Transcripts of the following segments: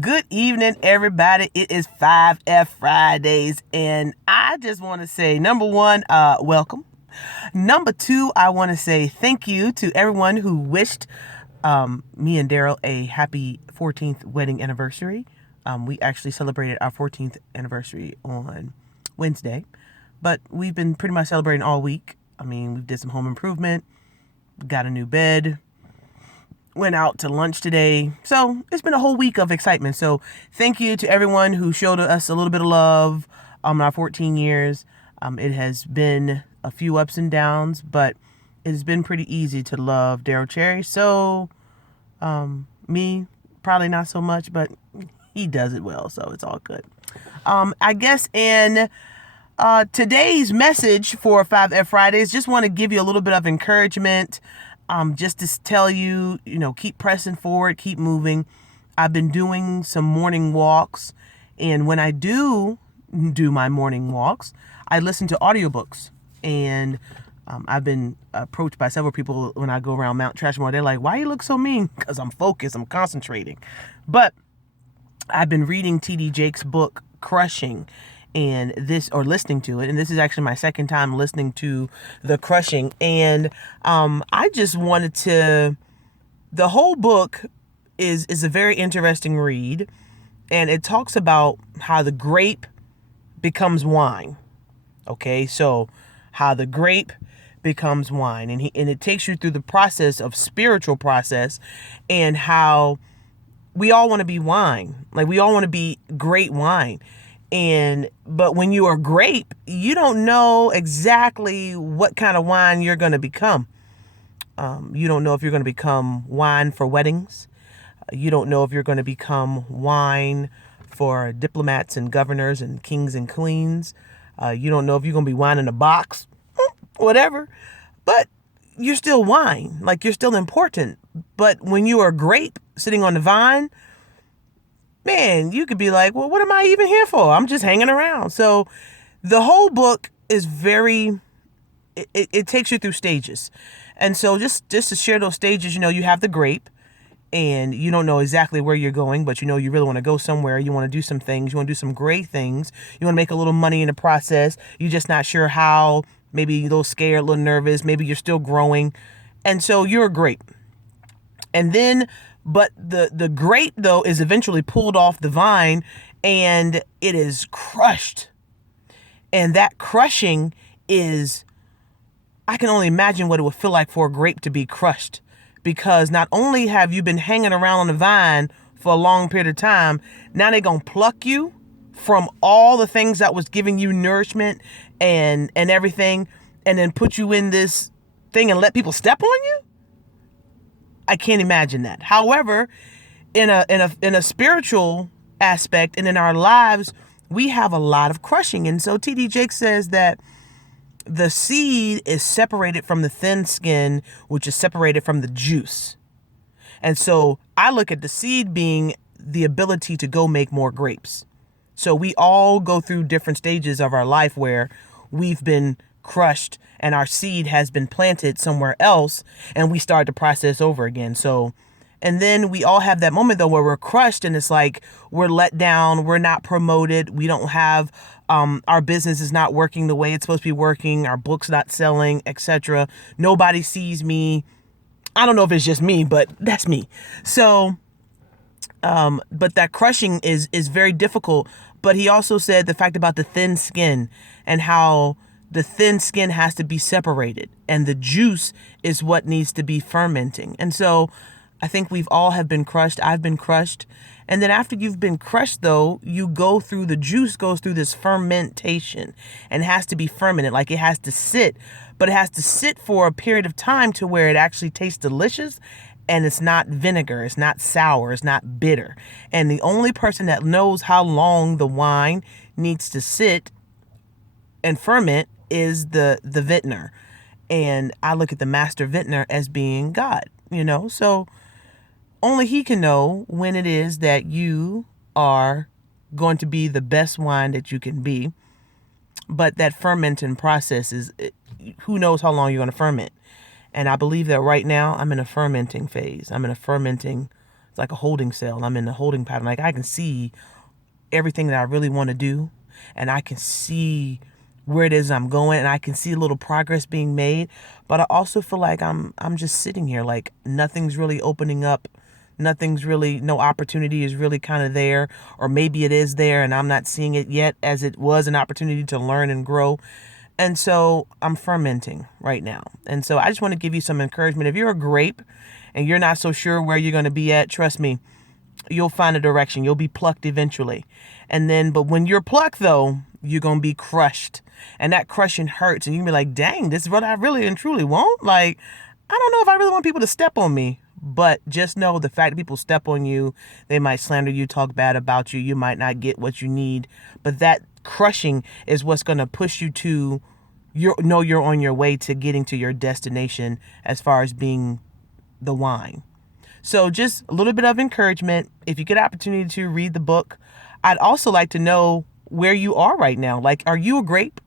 Good evening, everybody. It is 5 Fridays, and I just want to say, number one, welcome. Number two, I want to say thank you to everyone who wished me and Daryl a happy 14th wedding anniversary. We actually celebrated our 14th anniversary on Wednesday, but we've been pretty much celebrating all week. I mean, we did some home improvement, got a new bed, went out to lunch today. So it's been a whole week of excitement. So thank you to everyone who showed us a little bit of love in our 14 years. It has been a few ups and downs, but it's been pretty easy to love Daryl Cherry. So me, probably not so much, but he does it well. So it's all good. I guess in today's message for 5F Fridays, just want to give you a little bit of encouragement. Just to tell you, keep pressing forward, keep moving. I've been doing some morning walks, and when I do my morning walks, I listen to audiobooks. And I've been approached by several people when I go around Mount Trashmore. They're like, "Why you look so mean?" Because I'm focused, I'm concentrating. But I've been reading T.D. Jakes' book, Crushing, or listening to it. And this is actually my second time listening to The Crushing. And I just wanted the whole book is a very interesting read. And it talks about how the grape becomes wine. Okay, so how the grape becomes wine. And it takes you through the process of spiritual process, and how we all want to be wine. Like, we all want to be great wine. But when you are grape, you don't know exactly what kind of wine you're going to become. You don't know if you're going to become wine for weddings. You don't know if you're going to become wine for diplomats and governors and kings and queens. You don't know if you're going to be wine in a box, whatever. But you're still wine. Like, you're still important. But when you are grape sitting on the vine, man, you could be like, well, what am I even here for? I'm just hanging around. So the whole book is it takes you through stages. And so just to share those stages, you have the grape, and you don't know exactly where you're going, but you really want to go somewhere. You want to do some things. You want to do some great things. You want to make a little money in the process. You're just not sure how. Maybe a little scared, a little nervous. Maybe you're still growing. And so you're a grape. And then, but the grape, though, is eventually pulled off the vine, and it is crushed. And that crushing I can only imagine what it would feel like for a grape to be crushed. Because not only have you been hanging around on the vine for a long period of time, now they're going to pluck you from all the things that was giving you nourishment and everything, and then put you in this thing and let people step on you. I can't imagine that. However, in a spiritual aspect and in our lives, we have a lot of crushing. And so T.D. Jakes says that the seed is separated from the thin skin, which is separated from the juice. And so I look at the seed being the ability to go make more grapes. So we all go through different stages of our life where we've been crushed and our seed has been planted somewhere else, and we start the process over again. So, and then we all have that moment, though, where we're crushed, and it's like we're let down, we're not promoted, we don't have our business is not working the way it's supposed to be working, our book's not selling, etc. Nobody sees me. I don't know if it's just me, but that's me. So but that crushing is very difficult. But he also said the fact about the thin skin, and how the thin skin has to be separated, and the juice is what needs to be fermenting. And so I think we've all have been crushed. I've been crushed. And then after you've been crushed, though, the juice goes through this fermentation, and it has to be fermented. Like, it has to sit, but it has to sit for a period of time to where it actually tastes delicious. And it's not vinegar, it's not sour, it's not bitter. And the only person that knows how long the wine needs to sit and ferment is the vintner. And I look at the master vintner as being God, So only he can know when it is that you are going to be the best wine that you can be. But that fermenting process who knows how long you're going to ferment. And I believe that right now I'm in a fermenting phase. I'm in a fermenting it's like a holding cell. I'm in the holding pattern. Like I can see everything that I really want to do, and I can see where it is I'm going, and I can see a little progress being made. But I also feel like I'm just sitting here, like nothing's really opening up. Nothing's really, no opportunity is really kind of there, or maybe it is there and I'm not seeing it yet as it was an opportunity to learn and grow. And so I'm fermenting right now. And so I just want to give you some encouragement. If you're a grape and you're not so sure where you're going to be at, trust me, you'll find a direction. You'll be plucked eventually. And then, but when you're plucked though, you're going to be crushed. And that crushing hurts. And you can be like, dang, this is what I really and truly want. Like, I don't know if I really want people to step on me. But just know the fact that people step on you, they might slander you, talk bad about you. You might not get what you need. But that crushing is what's going to push you to you're on your way to getting to your destination as far as being the wine. So just a little bit of encouragement. If you get an opportunity to read the book, I'd also like to know where you are right now. Like, are you a grape,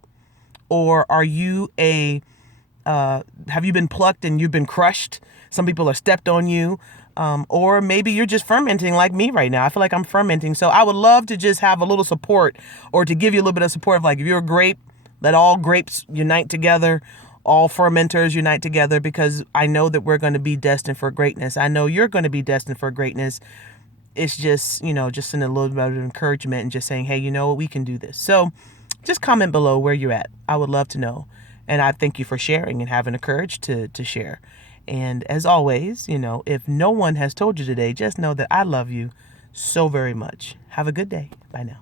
or are you have you been plucked and you've been crushed? Some people have stepped on you. Or maybe you're just fermenting like me right now. I feel like I'm fermenting. So I would love to just have a little support, or to give you a little bit of support of, like, if you're a grape, let all grapes unite together. All fermenters unite together, because I know that we're going to be destined for greatness. I know you're going to be destined for greatness. It's just, just in a little bit of encouragement and just saying, hey, you know what, we can do this. So just comment below where you're at. I would love to know. And I thank you for sharing and having the courage to share. And as always, if no one has told you today, just know that I love you so very much. Have a good day. Bye now.